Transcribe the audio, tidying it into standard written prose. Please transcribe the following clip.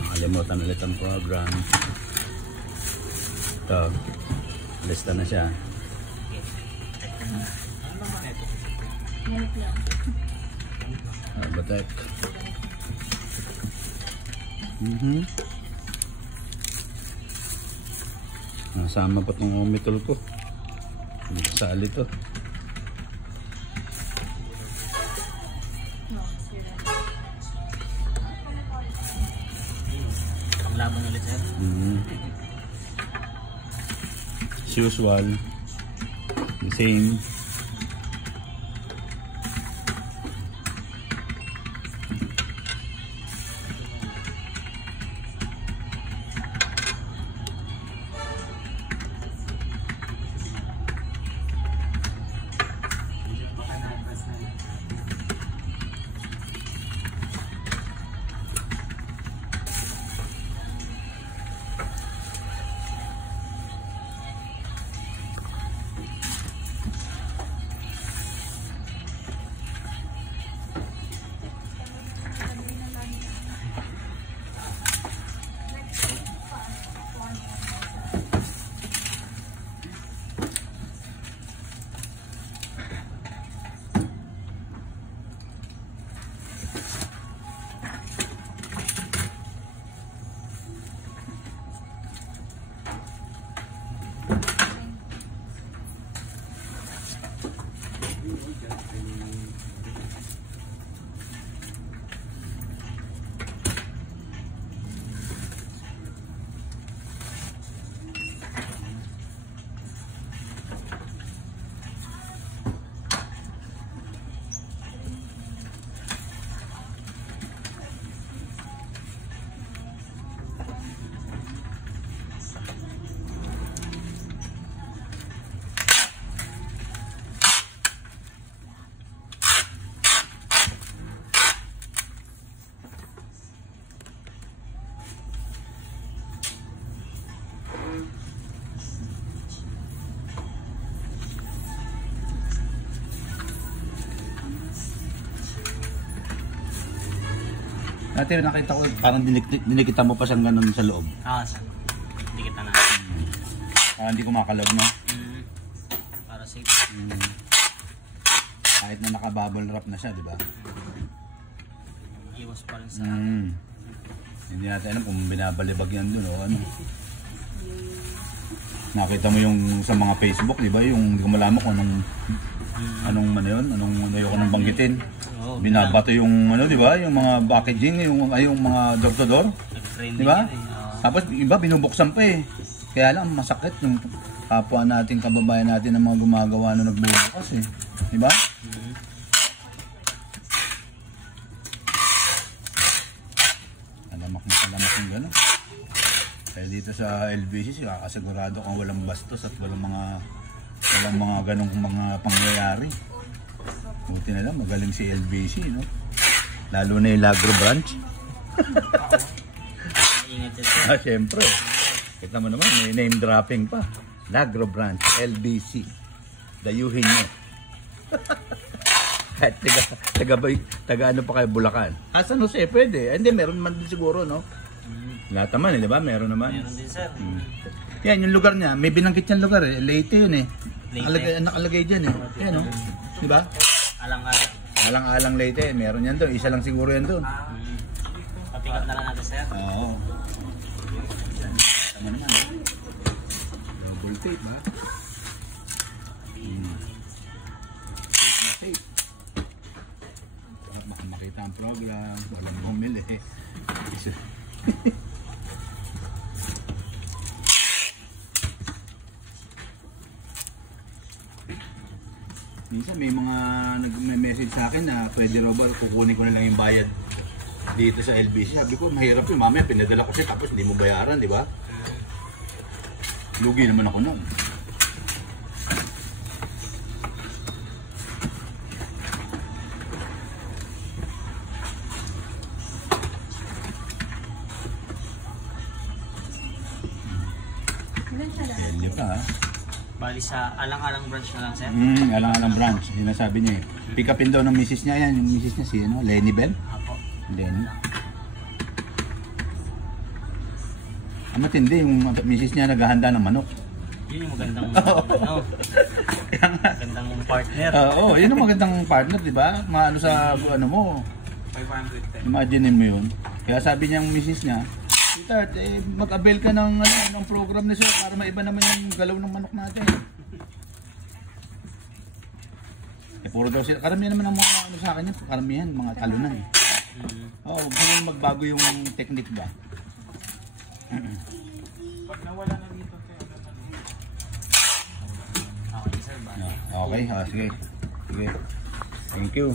Nakalimutan ulit ang program. Ito, lista na siya. Batek. Nasama pa itong omitol ko. Hindi kasali ito. Panglaban ulit sir. As usual, the same. Dati nakita ko, parang dinikita mo pa siyang ganun sa loob. Sir. Dinikita na. Parang hindi kumakalaw, no? Para safe. Kahit na naka-bubble wrap na siya, di ba? Iwas pa rin sa... Hindi natin alam kung binabalibag yan dun, o ano. Nakita mo yung sa mga Facebook, di ba? Yung hindi ko malaman kung anong ano yun, anong ayoko nang banggitin. Binabato yung ano, di ba? Yung mga packaging, yung mga door-to-door. Di ba? Tapos iba binubuksan pa eh. Kaya lang masakit yung kapwa natin, kababayan natin ng mga gumagawa na nagbubukas eh. Di ba? Alamak yung gano'n. Kaya dito sa LBC, kakasigurado kung walang bastos at walang mga ganong mga pangyayari. Buti na lang, magaling si LBC, no? Lalo na yung Lagro branch. Siyempre. Kita mo naman, may name dropping pa. Lagro branch, LBC. Dayuhin nyo. Kahit taga ano pa kayo, Bulacan. San Jose, pwede. Hindi, meron naman din siguro, no? Lahat naman, di ba? Meron naman. Meron din, sir. Yan, yung lugar niya. May binanggit niyang lugar eh. Leyte yun eh. Nakalagay dyan eh. Yan, no? Di ba? Alang-alang. Alang-alang Leyte. Meron yan doon. Isa lang siguro yan doon. Papikat na lang natin, sir. Oo. Tama naman. Double tape, ha? Safe. Makita ang program. Walang bumili eh. Minsan may mga nag-message sa akin na pwede raw ba kukunin ko na lang yung bayad dito sa LBC. Sabi ko mahirap yun, mamaya pinadala ko siya tapos hindi mo bayaran, di ba? Lugi naman ako nun. Helyo ka ha? Bali sa alang-alang branch na lang, sir. Alang-alang branch. Yun ang sabi niya eh. Pick upin daw ng misis niya yan. Yung misis niya si ano, Lenny Bell. Apo. Lenny. Ang matindi yung misis niya naghahanda ng manok. Yun yung magandang, magandang partner. Oo, yun ang magandang partner, di ba? Maano sa ano mo. 510. Imagine mo yun. Kaya sabi niyang misis niya, Tart, mag-avail ka ng, ng program ni sir para maiba naman yung galaw ng manok natin. Puro daw sila. Karamihan naman ang mga ano sa akin yan. Karamihan, mga talunan. Oo, gusto nyo magbago yung technique ba? Pag nawala na dito, Okay, sir. Bali. Okay, sige. Sige. Thank you.